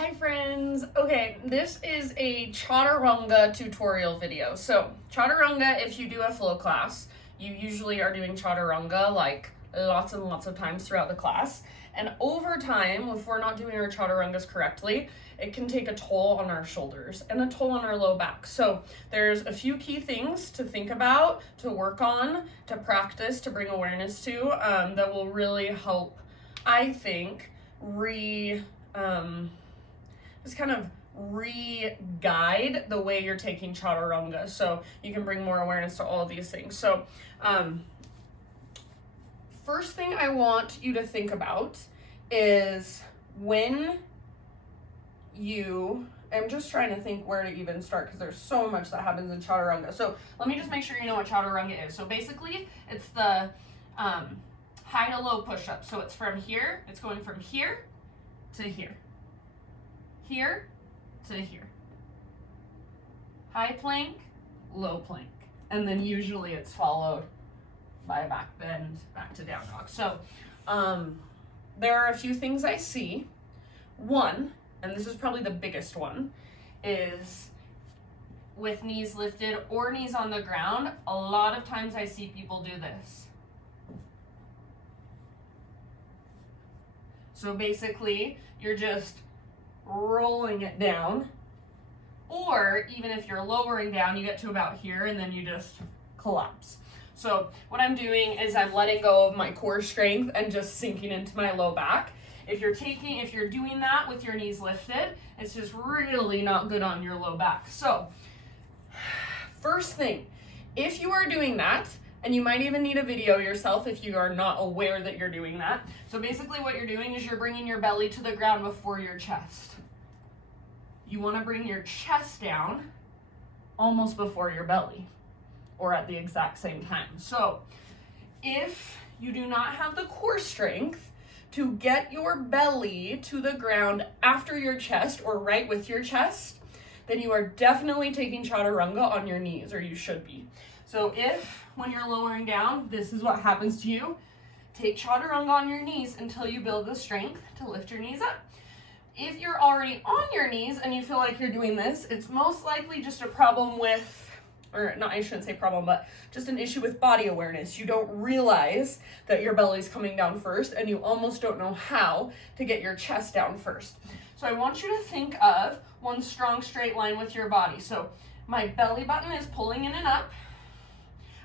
Hi friends! Okay, this is a Chatturanga tutorial video. So Chatturanga, if you do a flow class, you usually are doing Chatturanga like lots and lots of times throughout the class. And over time, if we're not doing our Chaturangas correctly, it can take a toll on our shoulders and a toll on our low back. So there's a few key things to think about, to work on, to practice, to bring awareness to, that will really help, I think, just kind of re-guide the way you're taking Chaturanga, so you can bring more awareness to all of these things. So first thing I want you to think about is when I'm just trying to think where to even start because there's so much that happens in Chaturanga. So let me just make sure you know what Chaturanga is. So basically it's the high to low push-up. So it's from here, it's going from here to here. Here to here. High plank, low plank. And then usually it's followed by a back bend, back to down dog. So there are a few things I see. One, and this is probably the biggest one, is with knees lifted or knees on the ground, a lot of times I see people do this. So basically, you're just rolling it down, or even if you're lowering down, you get to about here and then you just collapse. So what I'm doing is I'm letting go of my core strength and just sinking into my low back. If you're doing that with your knees lifted, it's just really not good on your low back. So first thing, if you are doing that, and you might even need a video yourself if you are not aware that you're doing that. So basically what you're doing is you're bringing your belly to the ground before your chest. You want to bring your chest down almost before your belly, or at the exact same time. So if you do not have the core strength to get your belly to the ground after your chest or right with your chest, then you are definitely taking Chaturanga on your knees, or you should be. So if, when you're lowering down, this is what happens to you, take Chaturanga on your knees until you build the strength to lift your knees up. If you're already on your knees and you feel like you're doing this, it's most likely just a problem with, or not, I shouldn't say problem, but just an issue with body awareness. You don't realize that your belly's coming down first, and you almost don't know how to get your chest down first. So I want you to think of one strong straight line with your body. So my belly button is pulling in and up.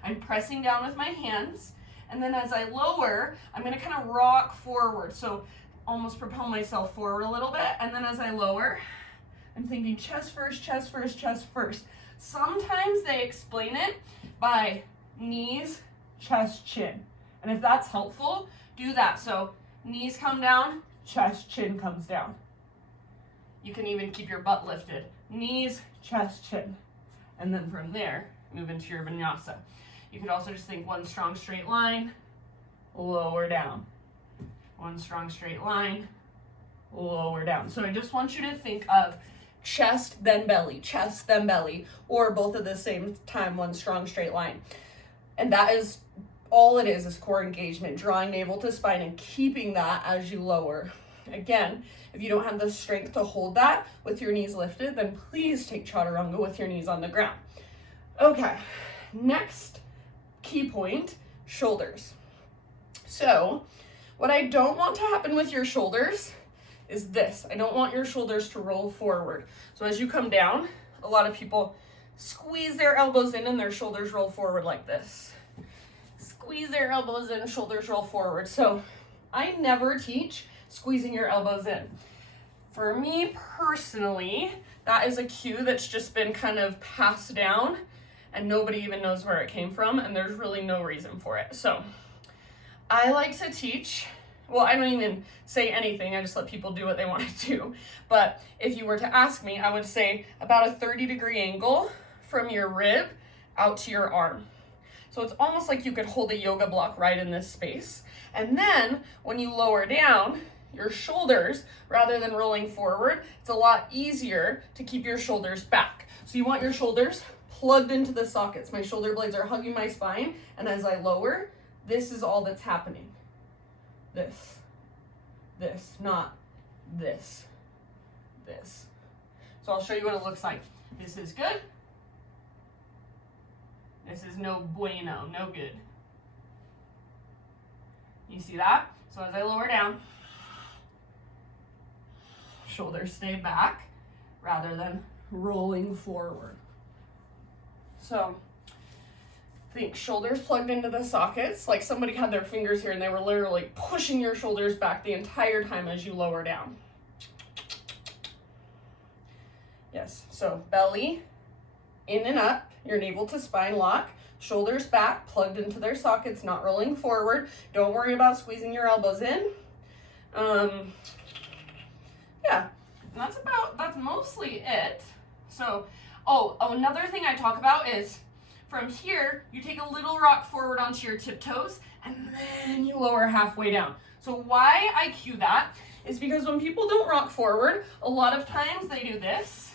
I'm pressing down with my hands, and then as I lower, I'm going to kind of rock forward. So almost propel myself forward a little bit, and then as I lower, I'm thinking chest first, chest first, chest first. Sometimes they explain it by knees, chest, chin. And if that's helpful, do that. So knees come down, chest, chin comes down. You can even keep your butt lifted. Knees, chest, chin. And then from there, move into your vinyasa. You could also just think one strong straight line, lower down. One strong straight line, lower down. So I just want you to think of chest, then belly, or both at the same time, one strong straight line. And that is all it is core engagement, drawing navel to spine and keeping that as you lower. Again, if you don't have the strength to hold that with your knees lifted, then please take Chaturanga with your knees on the ground. Okay, next key point, shoulders. So what I don't want to happen with your shoulders is this. I don't want your shoulders to roll forward. So as you come down, a lot of people squeeze their elbows in and their shoulders roll forward like this. Squeeze their elbows in, shoulders roll forward. So I never teach squeezing your elbows in. For me personally, that is a cue that's just been kind of passed down and nobody even knows where it came from, and there's really no reason for it. So I like to teach, well, I don't even say anything, I just let people do what they want to do. But if you were to ask me, I would say about a 30-degree angle from your rib out to your arm. So it's almost like you could hold a yoga block right in this space. And then when you lower down, your shoulders, rather than rolling forward, it's a lot easier to keep your shoulders back. So you want your shoulders plugged into the sockets. My shoulder blades are hugging my spine, and as I lower, this is all that's happening. This, not this, So I'll show you what it looks like. This is good. This is no bueno, no good. You see that? So as I lower down, shoulders stay back rather than rolling forward. So think shoulders plugged into the sockets, like somebody had their fingers here and they were literally pushing your shoulders back the entire time as you lower down. Yes, so belly in and up, your navel to spine lock, shoulders back, plugged into their sockets, not rolling forward. Don't worry about squeezing your elbows in. Yeah, and that's mostly it. So, another thing I talk about is from here, you take a little rock forward onto your tiptoes and then you lower halfway down. So why I cue that is because when people don't rock forward, a lot of times they do this.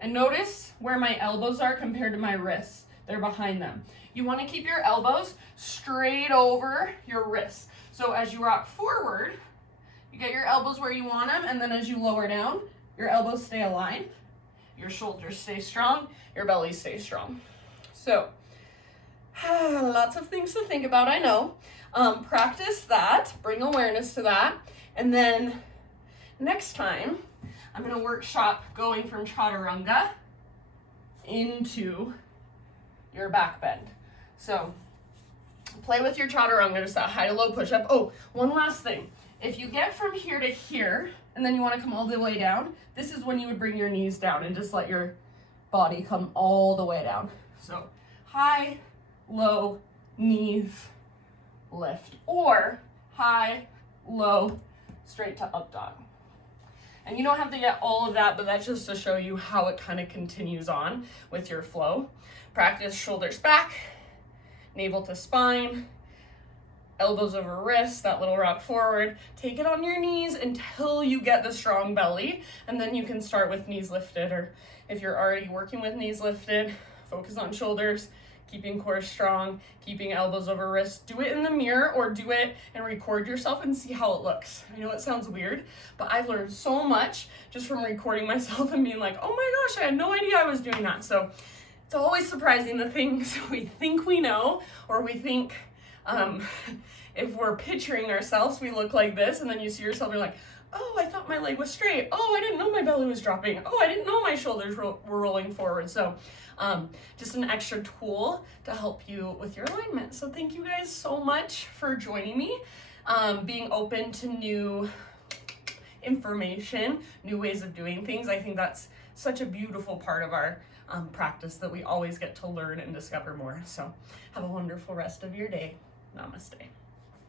And notice where my elbows are compared to my wrists. They're behind them. You want to keep your elbows straight over your wrists. So as you rock forward, you get your elbows where you want them, and then as you lower down, your elbows stay aligned, your shoulders stay strong, your belly stays strong. So, lots of things to think about, I know. Practice that, bring awareness to that, and then next time, I'm going to workshop going from Chaturanga into your back bend. So play with your Chaturanga, just that high to low push up. Oh, one last thing. If you get from here to here and then you want to come all the way down, this is when you would bring your knees down and just let your body come all the way down. So high, low, knees, lift, or high, low, straight to up dog. And you don't have to get all of that, but that's just to show you how it kind of continues on with your flow. Practice shoulders back, navel to spine, elbows over wrists, that little rock forward. Take it on your knees until you get the strong belly, and then you can start with knees lifted, or if you're already working with knees lifted, focus on shoulders, keeping core strong, keeping elbows over wrists. Do it in the mirror or do it and record yourself and see how it looks. I know it sounds weird, but I've learned so much just from recording myself and being like, oh my gosh, I had no idea I was doing that. So it's always surprising the things we think we know, or we think if we're picturing ourselves, we look like this, and then you see yourself, you're like, oh, I thought my leg was straight. Oh, I didn't know my belly was dropping. Oh, I didn't know my shoulders were rolling forward. So just an extra tool to help you with your alignment. So thank you guys so much for joining me, being open to new information, new ways of doing things. I think that's such a beautiful part of our practice, that we always get to learn and discover more. So have a wonderful rest of your day. Namaste.